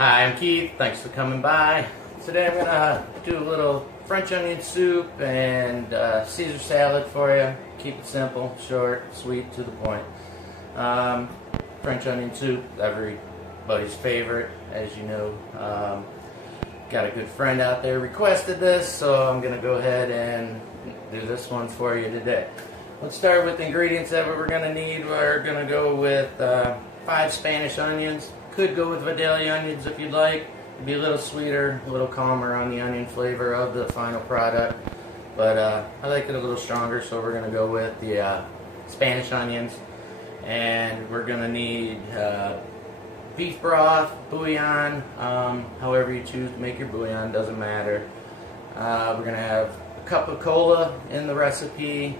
Hi, I'm Keith. Thanks for coming by. Today I'm gonna do a little French onion soup and Caesar salad for you. Keep it simple, short, sweet, to the point. French onion soup, everybody's favorite, as you know. Got a good friend out there requested this, so I'm gonna go ahead and do this one for you today. Let's start with the ingredients that we're gonna need. We're gonna go with 5 Spanish onions. Could go with Vidalia onions if you'd like. It'd be a little sweeter, a little calmer on the onion flavor of the final product. But I like it a little stronger, so we're going to go with the Spanish onions. And we're going to need beef broth, bouillon, however you choose to make your bouillon, doesn't matter. We're going to have a cup of cola in the recipe.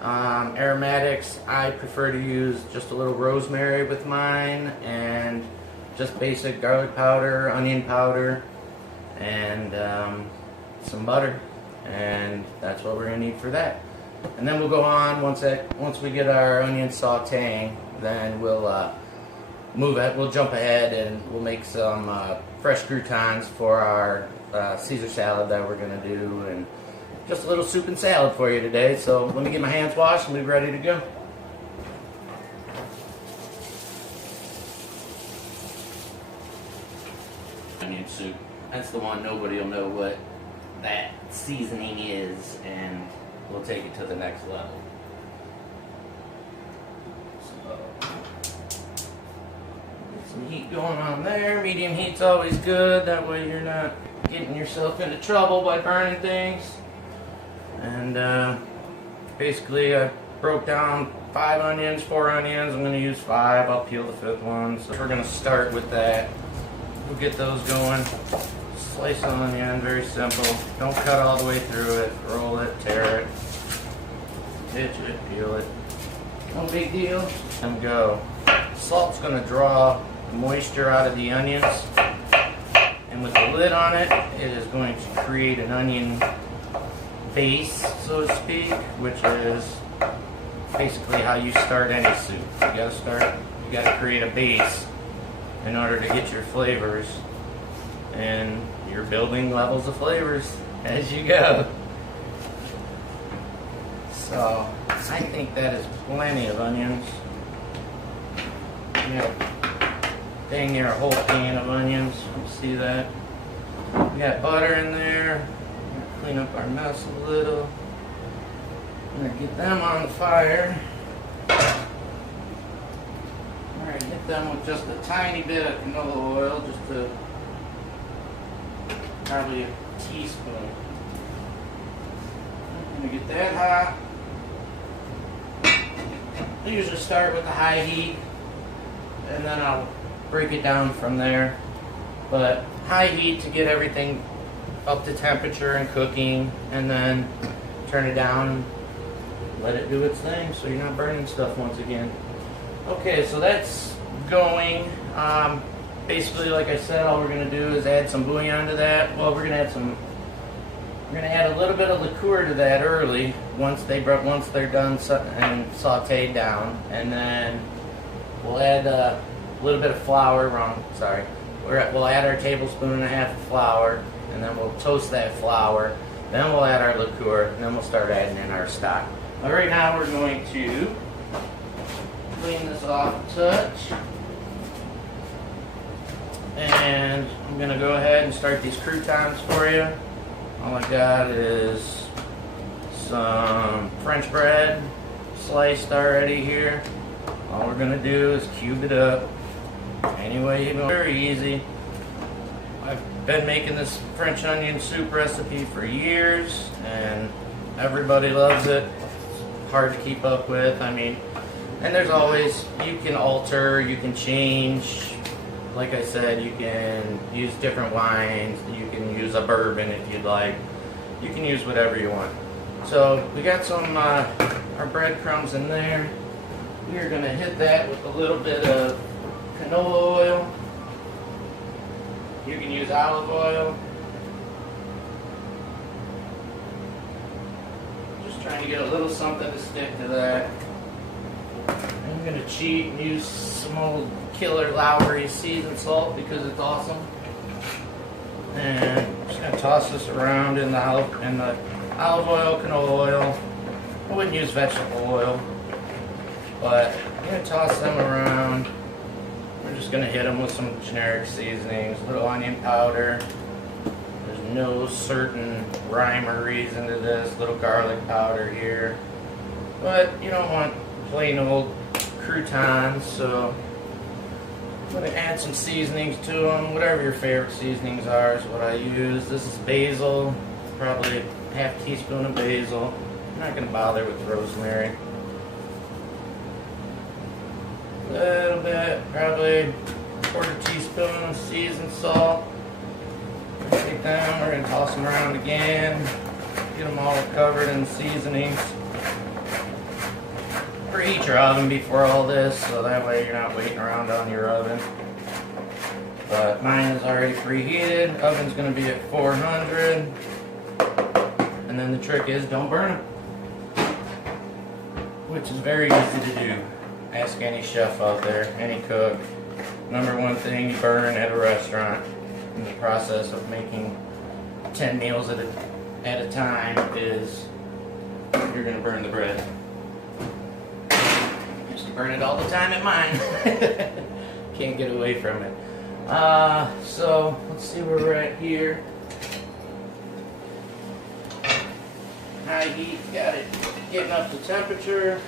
Aromatics, I prefer to use just a little rosemary with mine, and just basic garlic powder, onion powder, and some butter, and that's what we're going to need for that. And then we'll go on, once we get our onions sauteing, then we'll jump ahead and we'll make some fresh croutons for our Caesar salad that we're going to do, and just a little soup and salad for you today. So let me get my hands washed and we'll be ready to go. Onion soup. That's the one nobody will know what that seasoning is, and we'll take it to the next level. So, get some heat going on there. Medium heat's always good. That way you're not getting yourself into trouble by burning things. And basically I broke down 4 onions. I'm going to use 5. I'll peel the 5th one. So we're going to start with that. We'll get those going. Slice the onion, very simple. Don't cut all the way through it. Roll it, tear it, pitch it, peel it. No big deal. And go. Salt's going to draw moisture out of the onions. And with the lid on it, it is going to create an onion base, so to speak, which is basically how you start any soup. You gotta create a base in order to get your flavors, and you're building levels of flavors as you go. So I think that is plenty of onions. You know, dang near a whole can of onions. You see that? We got butter in there. Clean up our mess a little. I'm gonna get them on the fire. Alright, hit them with just a tiny bit of canola oil, just probably a teaspoon. I'm gonna get that hot. I usually start with the high heat, and then I'll break it down from there. But high heat to get everything up to temperature and cooking, and then turn it down and let it do its thing so you're not burning stuff once again. Okay, so that's going. Basically, like I said, all we're going to do is add some bouillon to that. Well, we're going to add a little bit of liqueur to that early once they're done and sauteed down, and then we'll add a little bit of flour. We'll add our 1.5 tablespoons of flour, and then we'll toast that flour. Then we'll add our liqueur, and then we'll start adding in our stock. But right now we're going to clean this off a touch. And I'm going to go ahead and start these croutons for you. All I got is some French bread sliced already here. All we're going to do is cube it up. Anyway, even very easy. I've been making this French onion soup recipe for years, and everybody loves it. It's hard to keep up with. I mean, and there's always, you can alter, you can change. Like I said, you can use different wines. You can use a bourbon if you'd like. You can use whatever you want. So we got some our breadcrumbs in there. We are going to hit that with a little bit of canola oil. You can use olive oil. Just trying to get a little something to stick to that. I'm going to cheat and use some old killer Lowry seasoned salt because it's awesome. And just gonna toss this around in the olive oil, canola oil. I wouldn't use vegetable oil, but I'm gonna toss them around. We're just gonna hit them with some generic seasonings, a little onion powder. There's no certain rhyme or reason to this. Little garlic powder here, but you don't want plain old croutons, so I'm going to add some seasonings to them. Whatever your favorite seasonings are is what I use. This is basil, probably a half teaspoon of basil. I'm not going to bother with rosemary. A little bit, probably a quarter teaspoon of seasoned salt. Take them, we're going to toss them around again. Get them all covered in seasonings. Preheat your oven before all this, so that way you're not waiting around on your oven. But mine is already preheated. Oven's going to be at 400. And then the trick is don't burn them, which is very easy to do. Ask any chef out there, any cook. Number one thing you burn at a restaurant in the process of making 10 meals at a time is you're going to burn the bread. Burn it all the time at mine. Can't get away from it. So let's see where we're at here. High heat, got it getting up to temperature.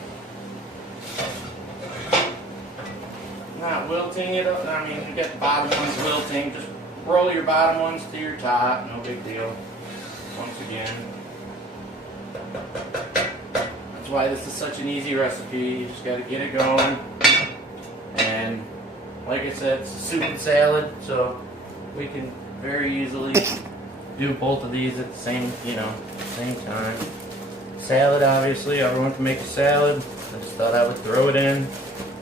Not wilting it up. I mean, you got the bottom ones wilting. Just roll your bottom ones to your top. No big deal. Once again. That's why this is such an easy recipe. You just got to get it going. And like I said, it's a soup and salad, so we can very easily do both of these at the same time. Salad, obviously, everyone can make a salad. I just thought I would throw it in.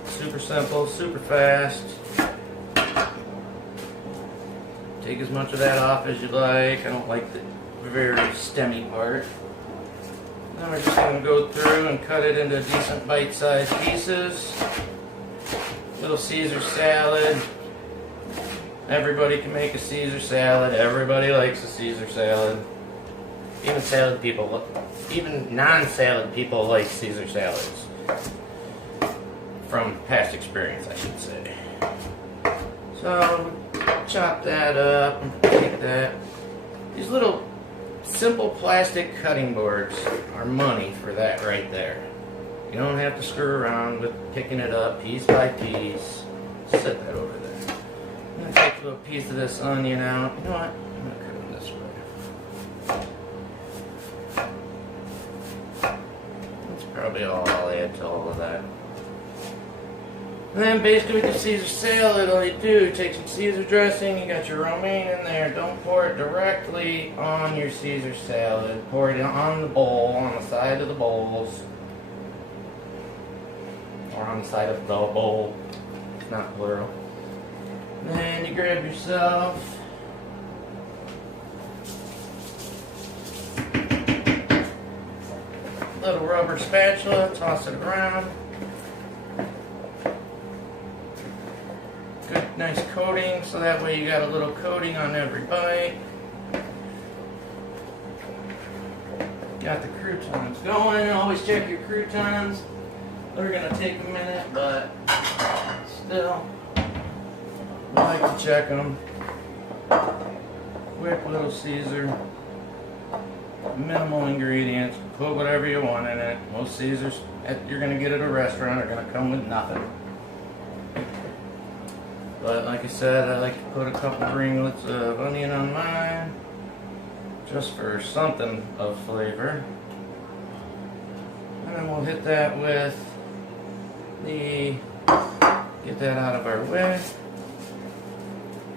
Super simple, super fast. Take as much of that off as you like. I don't like the very stemmy part. Now we're just going to go through and cut it into decent bite-sized pieces. Little Caesar salad. Everybody can make a Caesar salad. Everybody likes a Caesar salad. Even non-salad people like Caesar salads. From past experience, I should say. So, chop that up and take that. These little simple plastic cutting boards are money for that right there. You don't have to screw around with picking it up piece by piece. Set that over there. I'm going to take a little piece of this onion out. You know what? I'm going to cut it this way. That's probably all I'll add to all of that. And then basically with the Caesar salad, all you do, take some Caesar dressing, you got your romaine in there. Don't pour it directly on your Caesar salad. Pour it on the bowl, on the side of the bowls. Or on the side of the bowl. It's not plural. Then you grab yourself a little rubber spatula, toss it around. Good, nice coating, so that way you got a little coating on every bite. Got the croutons going. Always check your croutons. They're gonna take a minute, but still, I like to check them. Quick little Caesar. Minimal ingredients. Put whatever you want in it. Most Caesars you're gonna get at a restaurant are gonna come with nothing. But like I said, I like to put a couple ringlets of onion on mine, just for something of flavor. And then we'll hit that with get that out of our way.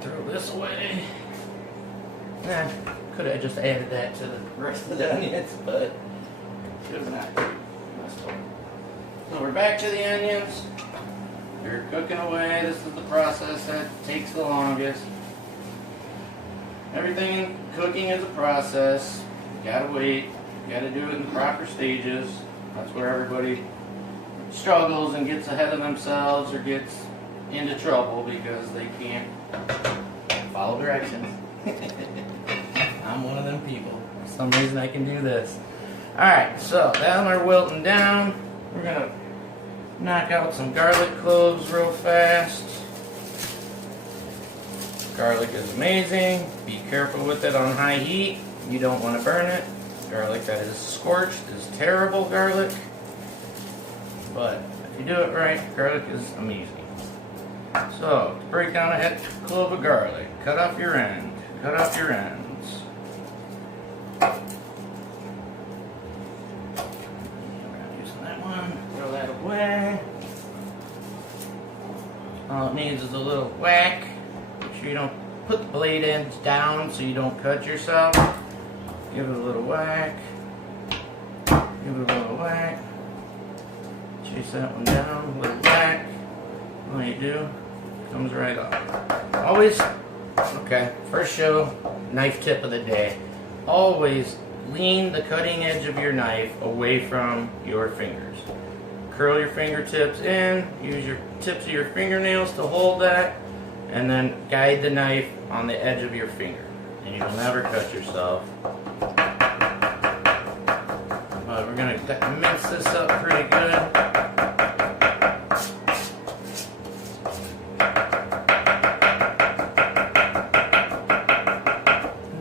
Throw this away. Could have just added that to the rest of the onions, but should have not. So we're back to the onions. You're cooking away. This is the process that takes the longest. Everything in cooking is a process. You gotta wait. You gotta do it in the proper stages. That's where everybody struggles and gets ahead of themselves or gets into trouble because they can't follow directions. I'm one of them people. For some reason I can do this. Alright, so now they're wilting down. We're going to knock out some garlic cloves real fast. Garlic is amazing. Be careful with it on high heat. You don't want to burn it. Garlic that is scorched is terrible garlic. But if you do it right, garlic is amazing. So, to break down a head clove of garlic, cut off your end. Cut off your ends. Throw that away. All it needs is a little whack. Make sure you don't put the blade ends down so you don't cut yourself. Give it a little whack. Give it a little whack. Chase that one down, a little whack. All you do, comes right off. Always, okay, first show, knife tip of the day. Always lean the cutting edge of your knife away from your fingers. Curl your fingertips in, use your tips of your fingernails to hold that, and then guide the knife on the edge of your finger. And you'll never cut yourself. But we're going to mix this up pretty good.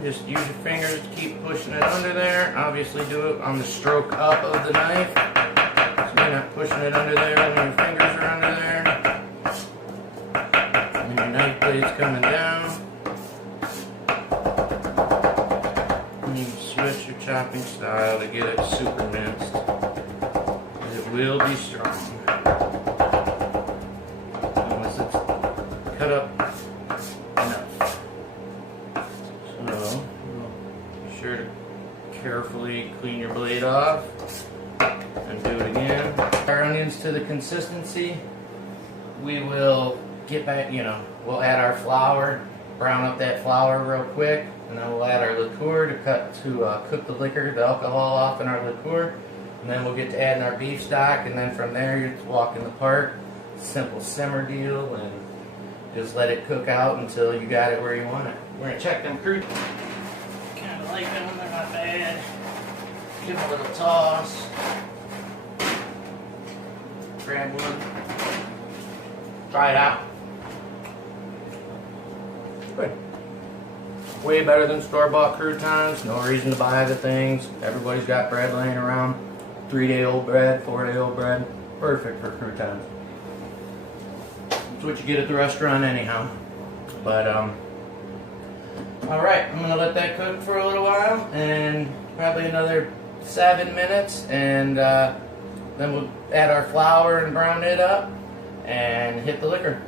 Just use your fingers to keep pushing it under there. Obviously do it on the stroke up of the knife. So you're not pushing it under there when your fingers are under there. And your knife blade's coming down. And you can switch your chopping style to get it super minced. It will be strong. Unless it's cut up enough. So, be sure to carefully clean your blade off and do it again. Our onions to the consistency. We will get back, we'll add our flour, brown up that flour real quick, and then we'll add our liqueur to cook the liquor, the alcohol off in our liqueur, and then we'll get to adding our beef stock, and then from there you're just walk in the park. Simple simmer deal, and just let it cook out until you got it where you want it. We're gonna check them croutons. Kind of like them, they're not bad. Give them a little toss. Grab one. Try it out. Good. Way better than store-bought croutons. No reason to buy the things. Everybody's got bread laying around. 3-day-old bread, 4-day-old bread. Perfect for croutons. That's what you get at the restaurant anyhow. But, alright, I'm going to let that cook for a little while. And probably another 7 minutes. And then we'll add our flour and brown it up. And hit the liquor.